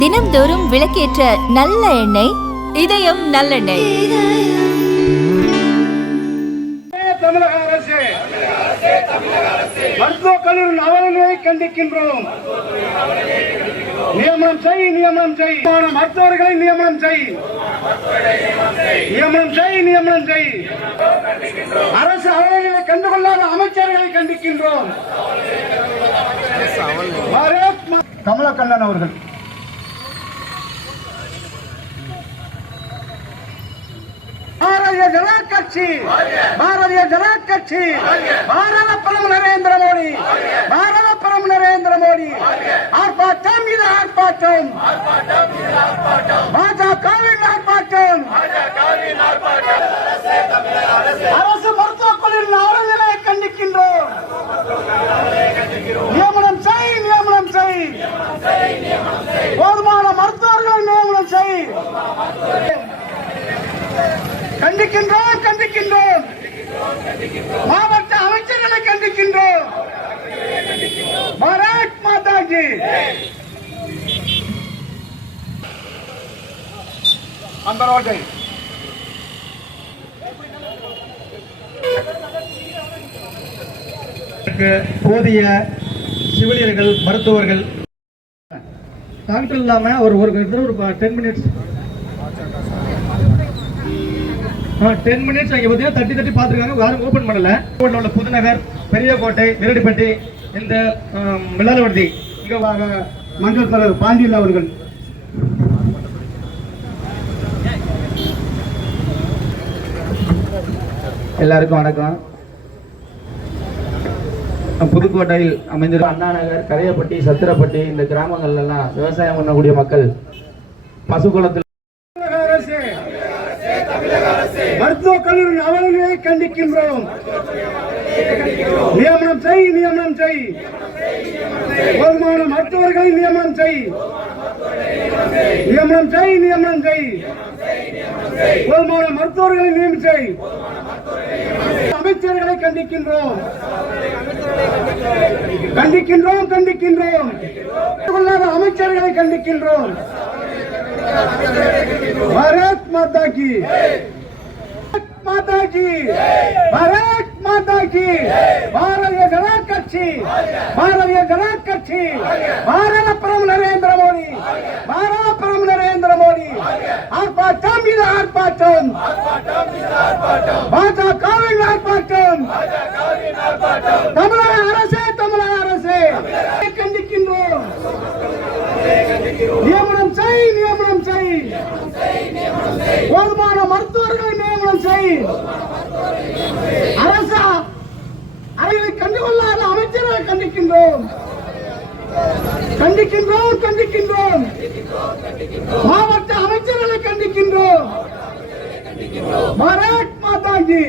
தினம்தோறும் விளக்கேற்ற நல்ல எண்ணெய் இதயம் நல்லெண்ணெய். தமிழக அரசு மருத்துவக் கல்லூரி அவலங்களை கண்டிக்கின்றோம். நியமனம் செய், நியமனம் செய், மருத்துவர்களை நியமனம் செய், நியமனம் செய், நியமனம் செய். அரசு அவலங்களை கண்டுகொள்ளாத அமைச்சர்களை கண்டிக்கின்றோம். கமலக்கண்ணன் அவர்கள் பாரதிய ஜனதா கட்சி, பாரதிய ஜனதா கட்சி, பாரத பிரதமர் நரேந்திர மோடி, பாரத பிரதமர் நரேந்திர மோடி. ஆர்ப்பாட்டம், இது ஆர்ப்பாட்டம், பாஜகவின் ஆர்ப்பாட்டம். அரசு மருத்துவக் கல்லூரியின் அவலங்களை கண்டிக்கின்றோம். நியமனம் செய், நியமனம் செய், போதுமான மருத்துவர்களை நியமனம் செய். கண்டிக்கின்றோம், கண்டிக்கின்றோம். மாவட்ட அமைச்சர்களை கண்டிக்கின்றோம். பாரத் மாதா கி. அம்பரோட்டை போதிய செவிலியர்கள், மருத்துவர்கள், டாக்டர் இல்லாம ஒரு 10 மினிட்ஸ் 10 மினிட்ஸ் அங்கே பார்த்தீங்கன்னா தட்டி பார்த்துருக்காங்க. யாரும் ஓப்பன் பண்ணல. உள்ள புதுநகர், பெரியகோட்டை, நிரடிப்பட்டி, இந்த மிளாலவர்த்தி இங்கே மண்டல தலைவர் பாண்டியன் அவர்கள். எல்லாருக்கும் வணக்கம். புதுக்கோட்டையில் அமைந்திருக்கும் அண்ணா நகர், கரையப்பட்டி, சத்திரப்பட்டி இந்த கிராமங்கள் எல்லாம் விவசாயம் பண்ணக்கூடிய மக்கள் பசுக்குளத்தில் மருத்துவக் கல்லூரி அவலங்களை கண்டிக்கின்றோம். நியமனம் செய், நியமனம் செய், போதுமான மருத்துவர்களை நியமனம் செய், நியமனம் செய், நியமனம் செய், போதுமான மருத்துவர்களை நியமனம் செய். அமைச்சர்களை கண்டிக்கின்றோம், கண்டிக்கின்றோம், கண்டிக்கின்றோம். அமைச்சர்களை கண்டிக்கின்றோம். பாரத் மாதா கி, மாதா கி, பாரத் மாதா கி. பாரதிய ஜனதா கட்சி, பாரதிய ஜனதா கட்சி, பாரத பிரதமர் நரேந்திர மோடி, பாரத பிரதமர் நரேந்திர மோடி. ஆர்ப்பாட்டம், இது ஆர்ப்பாட்டம், பாஜகவின் ஆர்ப்பாட்டம். தமிழக அரசே, தமிழக அரசே கண்டிக்கின்றோம். நியமனம் செய், நியமனம் செய், போதுமான மருத்துவர்களை நியமனம் செய். அரசு அவர்களை கண்டுகொள்ளாத அமைச்சர்களை கண்டிக்கின்றோம், கண்டிக்கின்றோம், கண்டிக்கின்றோம். மாவட்ட அமைச்சர்களை கண்டிக்கின்றோம். பாரத் மாதா கி.